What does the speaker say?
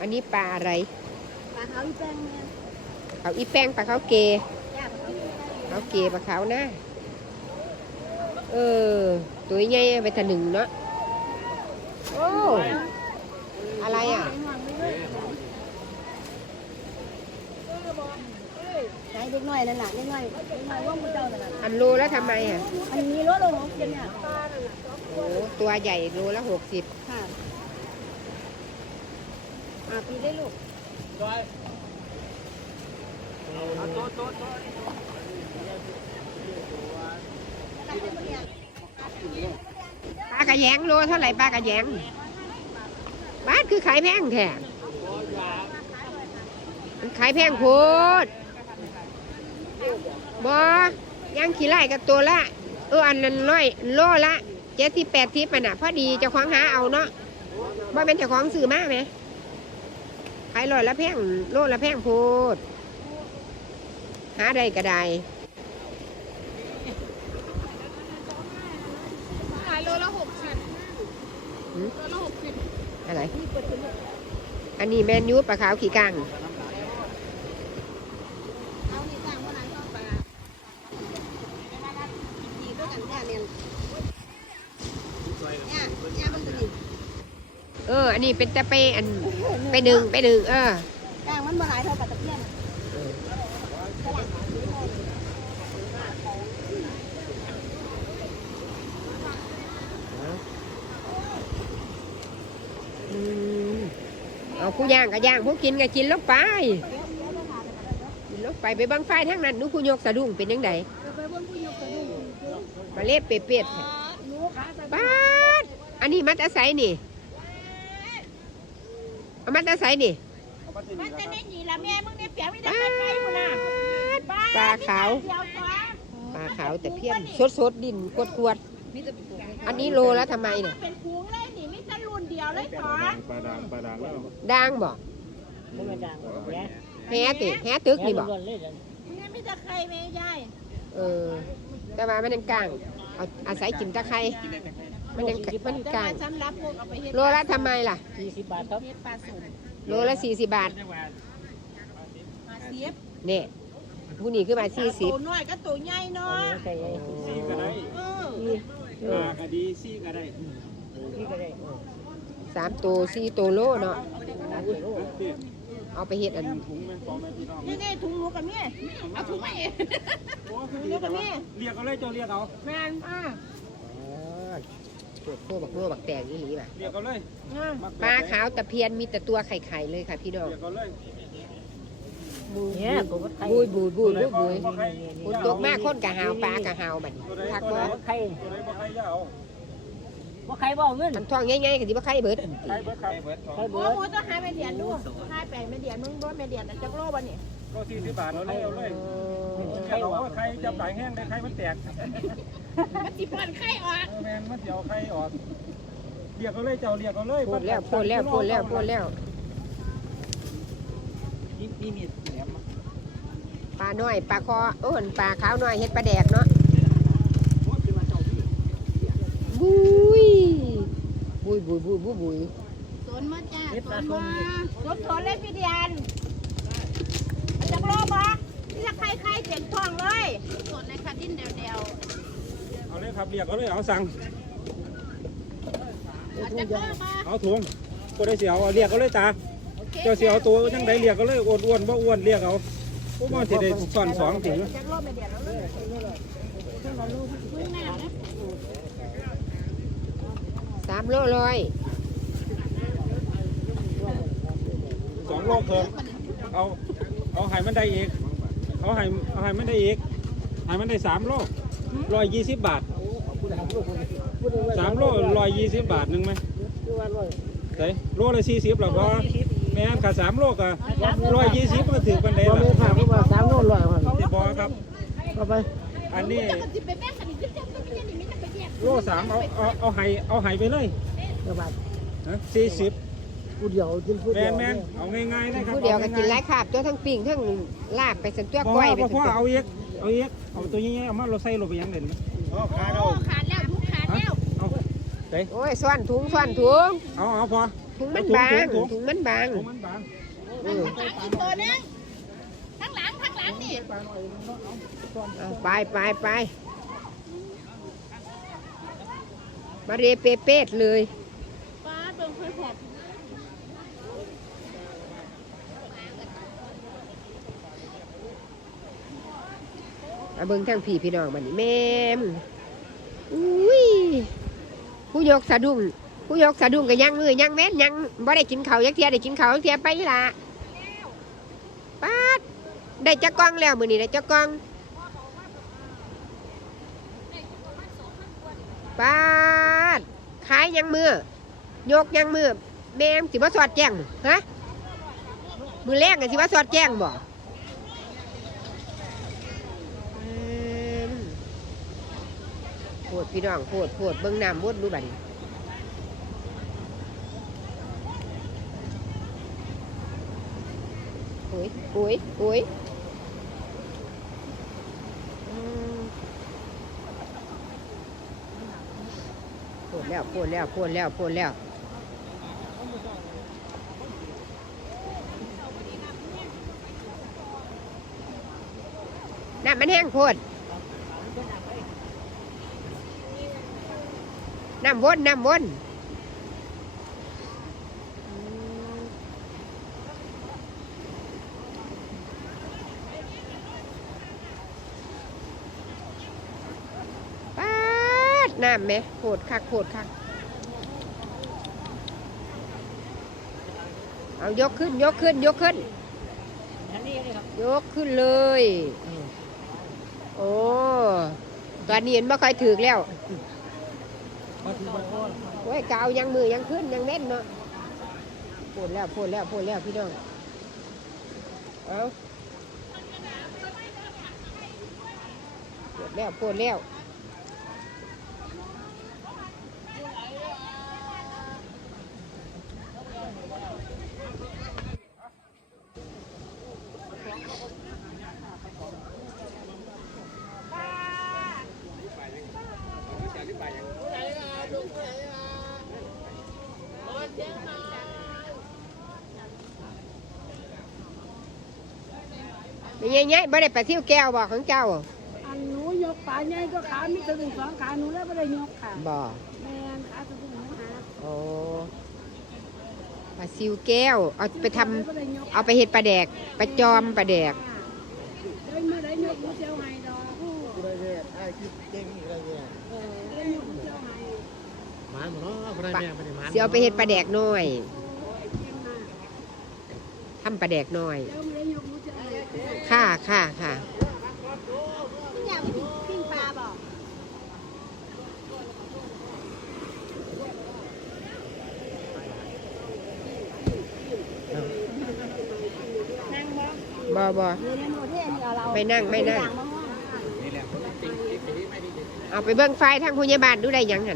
อันนี้ปลาอะไร ปลาเขาอีแป้งเนี่ยเขาอีแป้งปลาเขาเกย่าปลาเขาอีแป้งเขาเกปลาเขานะเออ ตัวใหญ่ไปถนึ่งเนาะ โอ้ อะไรอะไหนเด็กน้อยนั่นน่ะเด็กน้อยเด็กน้อยว่องมือเจ้านั่นน่ะอันโลแล้วทำไมอะ อันนี้รถลงของเดี๋ยวเนี่ยโอ้ตัวใหญ่โลละหกสิบค่ะ อ่าปีได้ลูกปลากระแยงโลเท่าไหร่ปลากระแยงบ้านคือขายแพงแท้มันขายแพงโพดบอย่างขี้ไล่กับตัวละเอออันนั้นร้อยโลละเจ็ดสิบแปดสิบมันน่ะพอดีเจะคว้าของหาเอาเนาะว่าเป็นเจ้าของซื้อมากไหมายร้อยละแพงโลละแพงโพด หาได้ก็ได้ขายโลละหกสิบหืมโลละหกสิบอะไร อันนี้แมนยูปลาขาวขี่กังเอานี่จ้างว่าไหนก็ปลาดีด้วยกันย่าเนี่ยย่าย่าเบิ่งตัวนี้เอออันนี้เป็นแต่ไปอัน ไปหนึ่งไปหนึ่งเออจ้างมันบ่หลายเท่าปลาตะเพียนอืมเอาผู้ย่างก็ย่างผู้กินก็กินลงไปกินลงไปไปบังไฟทั้งนั้นหนูผู้ยกสะดุ้งเป็นยังไงไปเบิ่งผู้อยู่กระดูกมาเล็บเป็ดเป็ดหนูขาใส่ป้าดอันนี้มัดอาศัยนี่ เอามัดอาศัยนี่มันจะได้หนีละแม่มึงได้เปียกไม่ได้ป้าไปไกลพุ่นน่ะดปลาขาวเดียวตัวปลาขาวแต่เพี้ยนสดสดๆดินกวดกวดๆอันนี้โลแล้วทำไมเนี่ยเป็นพุงเลยนี่ไม่ใช่รุ่นเดียวเลยสอปลาดางปลาดางแล้วด่างบ่แฮติแฮตึกนี่บ่มึงนี่ไม่จะใครแม่ยายเออแต่ว่ามันยังกลางเอาอาศัยกินตะไคร้ มันยังมันกลางสำหรับพวกเอาไปเฮ็ดโลละทำไมล่ะเฮ็ดปลาสุกโลละสี่สิบบาทมาเสียบเนี่ยผู้นี้คือมาสี่สิบตัวน้อยก็ตัวใหญ่เนาะซี่ก็ได้เออปลาก็ดีซี่ก็ได้สามตัวสี่ตัวโลเนาะเตี้ยเอาไปเฮ็ดอันถุงแม่ฟองแม่พี่น้องนี่ไงถุงหนูกับแม่เอาถุงมาเองโอ้คือดีแต่ว่าเรียกเอาเลยเจ้าเรียกเอาแม่นอ่า พวกพวกบักโลบักแตงนี่หลีป่ะเรียกเอาเลยปลาขาวตะเพียนมีแต่ตัวไข่ๆเลยค่ะ พี่น้องเรียกเอาเลยเนี่ยกูก็ไทยบุยบุยบุยบุยบุยบ่ใครฝนตกมากคนกะหาวปลากะหาวบัดนี้ทักบ่ว่าใครตัวไหนบ่ใครอย่าเอาว่าใครบอกเงินมันท้องง่ายๆก็สิบ่ไข่เบิดใครเบิดใครเบิดใครโอ้เบิดโหต้องหาแม่เดียนดูหาแปลงแม่เดียนมึงบ่แม่เดียนจักโลบ่นี่ก็สี่สิบบาทเอาเลยเอาเลย ใครบอกว่าใครจะปลายแห้งได้ใครมันแตกมันสิป้อนไข่ออกแมนมันเดี๋ยวใครออกเรียกเอาเลยเจ้าเรียกเอาเลยพูดแล้วพูดแล้วพูดแล้วพูดแล้วนี่นี่มีแหนมปลาน้อยปลาคอโอ้นปลาขาวน้อยเฮ็ดปลาแดกเนาะบุยบุยบุยบุยบุยบุยสนมาจ้าสนมาสนสนเลยพี่เดียนจักโลบ่ นี่ละไข่ไข่เต็มท้องเลยสนในคันดินเดียวเอาเลยครับเรียกเอาเลยเอาสั่งๆจักโลบ่เอาถุงก็ได้เสียวเอาเรียกเอาเลยตาเจ้าเสียวตัวจังไดเรียกเอาเลยอ้วนอ้วนบ่อ้วนเรียกเอาพวกมันสิได้ซ่อนสองถึงจักโลแม่เดียนแล้วเลยมึงแม่นะสามโลร้อยสองโลเพิ่มเอาเอาให้มันได้อีก เอาให้เอาให้มันได้อีกให้มันได้สามโลร้อยยี่สิบบาทสามโลร้อยยี่สิบบาทหนึ่งไหมใส่โลละสี่สิบหรอพอแม่นขาสามโลก็ร้อยยี่สิบก็ถือปันไดบ่ล่ะมีถามว่าสามโลร้อยพันที่บอครับเอาไปอันนี้สิไปแม่คันนี้จักไม่ใช่นี่ไม่ต้องไปแยกโลสามเอาเอาเอาให้เอาให้ไปเลยกระบาดสี่สิบ กูเดียวกินกูแมเดียนวแมนเอาง่ายๆนะครับผู้เดียวก็กินหลายคาบตัวทั้งปิ้งทั้งลาบไปสันตัวบอกก้อว่ายไปบอกสันว่าตัวเอาอีกเอาอีกเอาตัวนี้เอามาเราใส่ลงไปยังเด่นไหมอ๋อขาเราขาดแล้วทุกขาดแล้วเอาใส่โอ้ยส่วนถุงส่วนถุงเอาเอาพอ ถุงมันบางถุงถุง ถุงมันบางถุงมันบางอืมหลังอีกตัวนึงข้างหลังข้างหลังนี่เอาไปไปไปมาเรเปเปดเลยป้าเบิ่งค่อยผอม มาเบิ่งทางพี่พี่น้องบัดนี้แม่มอุ้ยผู้ยกสะดุ้งผู้ยกสะดุ้งก็ยังมือยังแม่นยังบ่ได้กินเขาวยักเทียได้กินเขาวยักเทียไปอีหละป้าดได้จักกล้องแล้วมือนี้ได้จักกล้องป้าดขายยังมือยกยังมือแม่มสิว่าสอดแจ้งฮะมือแรกน่ะสิว่าสอดแจ้งบ่ อืม โพดพี่น้องโพดโพดเบิ่งน้ำวดดูบัดนี้โอ้ยโอ้ยโอ้ยอืมโพดแล้วโพดแล้วโพดแล้วโพดแล้วน้ำมันแห้งโพด น้ำวนน้ำวนปาดน้ำไหมโผดคักโผดคักเอายกขึ้นยกขึ้นยกขึ้น ยกขึ้นเลย โอ้ ตอนนี้เห็นบ่ค่อยถือแล้ว โอ้ยกาวยังมือยังขึ้นยังเล่นเนาะพูดแล้วพูดแล้วพูดแล้วพี่น้อง เอาพูดแล้วพูดแล้ว ไม่ยังไงบ่ได้ไปเที่ยวแก้วบอกของเจ้าอันหนูยกปลาใหญ่ก็ขามีถึงสองขาหนูแล้วไม่ได้ยกค่ะบ่แม่นขาถึงหนูหาโอ้ปลาซิวแก้ว เอาไปทำไม่ได้ยกเอาไปเห็ดปลาแดกไปจอมปลาแดกเดินมาได้ยกหนูเจ้าไห้ดอกผู้อะไรเนี่ยไอ้คิดเก่งอะไรเนี่ยเออได้ยกหนูเจ้าไห้หมาหมดเนาะคนใดแม่ไม่ได้หมาเสียเอาไปเห็ดปลาแดกน้อยโอ้ยเก่งมากทำปลาแดกน้อย เจ้าไม่ ค่ะค่ะค่ะคุณอยากไปปิ้งปลาบอกนั่งบ่บ่บ่เดี๋ยวนี้โมเทนเอาเราไม่นั่งไม่นั่ง อย่างมาห้องเอาไปเบิ้งไฟทางพยาบาลดูได้หยังไงนะ